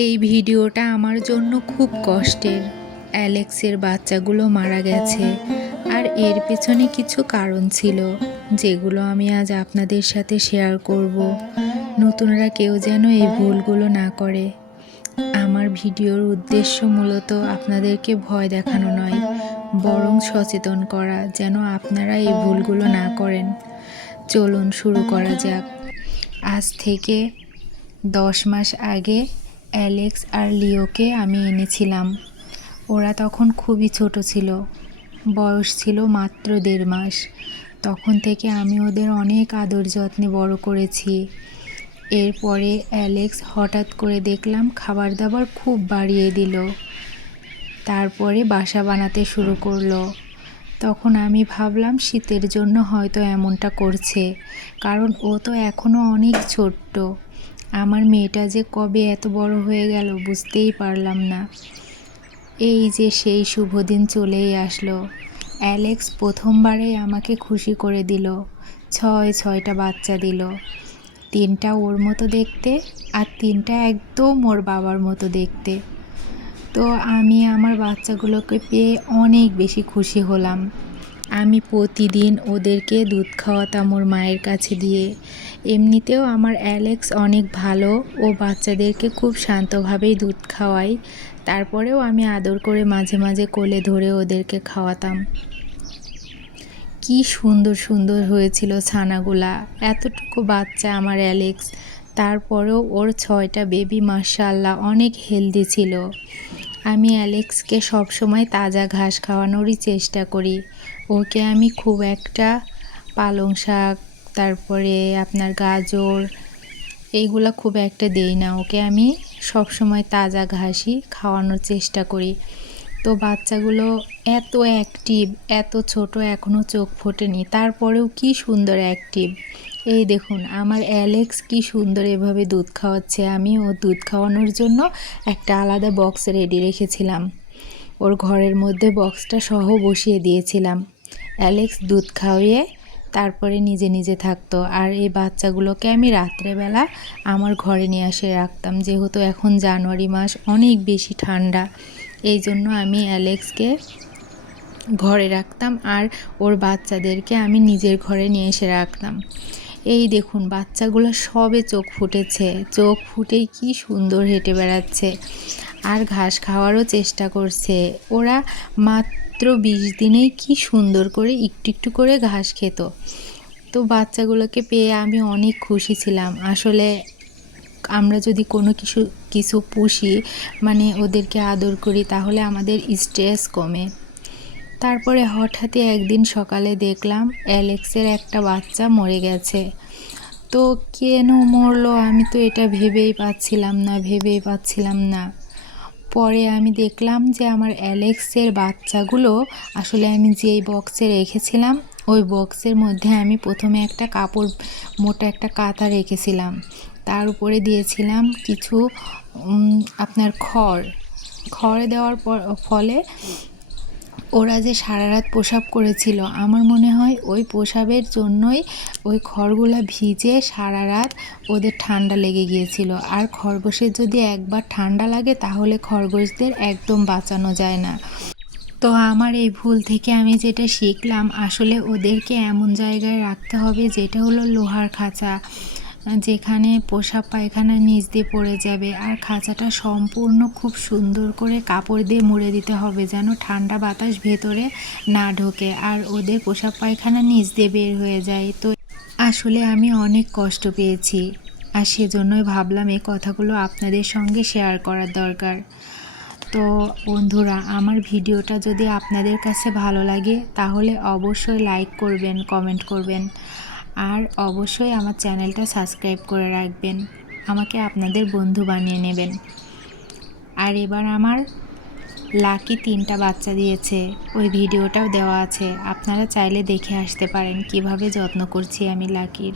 এই ভিডিওটা আমার জন্য খুব কষ্টের। অ্যালেক্সের বাচ্চাগুলো মারা গেছে আর এর পেছনে কিছু কারণ ছিল, যেগুলো আমি আজ আপনাদের সাথে শেয়ার করব। নতুনরা কেউ যেন এই ভুলগুলো না করে। আমার ভিডিওর উদ্দেশ্য মূলত আপনাদেরকে ভয় দেখানো নয়, বরং সচেতন করা যেন আপনারা এই ভুলগুলো না করেন। চলুন শুরু করা যাক। আজ থেকে দশ মাস আগে অ্যালেক্স আর লিওকে আমি এনেছিলাম। ওরা তখন খুবই ছোট ছিল। বয়স ছিল মাত্র দেড় মাস। তখন থেকে আমি ওদের অনেক আদর যত্নে বড় করেছি। এরপরে অ্যালেক্স হঠাৎ করে দেখলাম খাবার দাবার খুব বাড়িয়ে দিল। তারপরে বাসা বানাতে শুরু করল। তখন আমি ভাবলাম শীতের জন্য হয়তো এমনটা করছে, কারণ ও তো এখনও অনেক ছোট্ট। আমার মেয়েটা যে কবে এত বড় হয়ে গেল বুঝতেই পারলাম না। এই যে সেই শুভ দিন চলেই আসলো। অ্যালেক্স প্রথমবারেই আমাকে খুশি করে দিল। ছয়, ছয়টা বাচ্চা দিল। তিনটা ওর মতো দেখতে আর তিনটা একদম ওর বাবার মতো দেখতে। তো আমি আমার বাচ্চাগুলোকে পেয়ে অনেক বেশি খুশি হলাম। আমি প্রতিদিন ওদেরকে দুধ খাওয়াতাম ওর মায়ের কাছে দিয়ে। এমনিতেও আমার অ্যালেক্স অনেক ভালো, ও বাচ্চাদেরকে খুব শান্তভাবেই দুধ খাওয়াই তারপরেও আমি আদর করে মাঝে মাঝে কোলে ধরে ওদেরকে খাওয়াতাম। কি সুন্দর সুন্দর হয়েছিল ছানাগুলা। এতটুকু বাচ্চা আমার অ্যালেক্স। তারপরেও ওর ছয়টা বেবি মার্শাল্লাহ অনেক হেলদি ছিল। আমি অ্যালেক্সকে সবসময় তাজা ঘাস খাওয়ানোরই চেষ্টা করি। ওকে আমি খুব একটা পালং শাক, তারপরে আপনার গাজর এইগুলো খুব একটা দেই না। ওকে আমি সব সময় তাজা ঘাসই খাওয়ানোর চেষ্টা করি। তো বাচ্চাগুলো এত অ্যাক্টিভ এত ছোট এখনও চোখ ফোটেনি। তারপরেও কি সুন্দর অ্যাক্টিভ এই দেখুন, আমার অ্যালেক্স কি সুন্দর এভাবে দুধ খাওয়াচ্ছে। আমি ও দুধ খাওয়ানোর জন্য একটা আলাদা বক্স রেডি রেখেছিলাম। ওর ঘরের মধ্যে বক্সটা সহ বসিয়ে দিয়েছিলাম। অ্যালেক্স দুধ খাওয়িয়ে তারপরে নিজে নিজে থাকতো। আর এই বাচ্চাগুলোকে আমি রাত্রেবেলা আমার ঘরে নিয়ে এসে রাখতাম, যেহেতু এখন জানুয়ারি মাস অনেক বেশি ঠান্ডা। এই জন্য আমি অ্যালেক্সকে ঘরে রাখতাম আর ওর বাচ্চাদেরকে আমি নিজের ঘরে নিয়ে এসে রাখতাম। এই দেখুন, বাচ্চাগুলো সবে চোখ ফুটেছে। চোখ ফুটেই কি সুন্দর হেঁটে বেড়াচ্ছে। আর ঘাস খাওয়ারও চেষ্টা করছে। ওরা মাত্র বিশ দিনেই কি সুন্দর করে একটু একটু করে ঘাস খেত। তো বাচ্চাগুলোকে পেয়ে আমি অনেক খুশি ছিলাম। আসলে আমরা যদি কোনো কিছু কিছু পুষি মানে ওদেরকে আদর করি, তাহলে আমাদের স্ট্রেস কমে। তারপরে হঠাৎই একদিন সকালে দেখলাম অ্যালেক্সের একটা বাচ্চা মরে গেছে। তো কেন মরলো আমি তো এটা ভেবেই পাচ্ছিলাম না, ভেবেই পাচ্ছিলাম না। পরে আমি দেখলাম যে আমার অ্যালেক্সের বাচ্চাগুলো আসলে আমি যেই বক্সে রেখেছিলাম, ওই বক্সের মধ্যে আমি প্রথমে একটা কাপড়, মোটা একটা কাঁথা রেখেছিলাম। তার উপরে দিয়েছিলাম কিছু আপনার খড়। খড় দেওয়ার পর, ফলে ওরা যে সারা রাত প্রসাব করেছিল, আমার মনে হয় ওই প্রসাবের জন্যই ওই খড়গুলো ভিজে সারা রাত ওদের ঠান্ডা লেগে গিয়েছিল। আর খরগোশের যদি একবার ঠান্ডা লাগে, তাহলে খরগোশদের একদম বাঁচানো যায় না। তো আমার এই ভুল থেকে আমি যেটা শিখলাম, আসলে ওদেরকে এমন জায়গায় রাখতে হবে, যেটা হলো লোহার খাঁচা। যেখানে পোশাক পায়খানা নিচ দিয়ে পড়ে যাবে, আর খাঁচাটা সম্পূর্ণ খুব সুন্দর করে কাপড় দিয়ে মুড়ে দিতে হবে যেন ঠান্ডা বাতাস ভেতরে না ঢোকে আর ওদের পোশাক পায়খানা নিচ দিয়ে বের হয়ে যায়। তো আসলে আমি অনেক কষ্ট পেয়েছি আর সেজন্যই ভাবলাম এই কথাগুলো আপনাদের সঙ্গে শেয়ার করার দরকার। তো বন্ধুরা, আমার ভিডিওটা যদি আপনাদের কাছে ভালো লাগে তাহলে অবশ্যই লাইক করবেন, কমেন্ট করবেন। আর অবশ্যই আমার চ্যানেলটা সাবস্ক্রাইব করে রাখবেন। আমাকে আপনাদের বন্ধু বানিয়ে নেবেন। আর এবার আমার লাকি তিনটা বাচ্চা দিয়েছে। ওই ভিডিওটাও দেওয়া আছে। আপনারা চাইলে দেখে আসতে পারেন। কীভাবে যত্ন করছি আমি লাকির।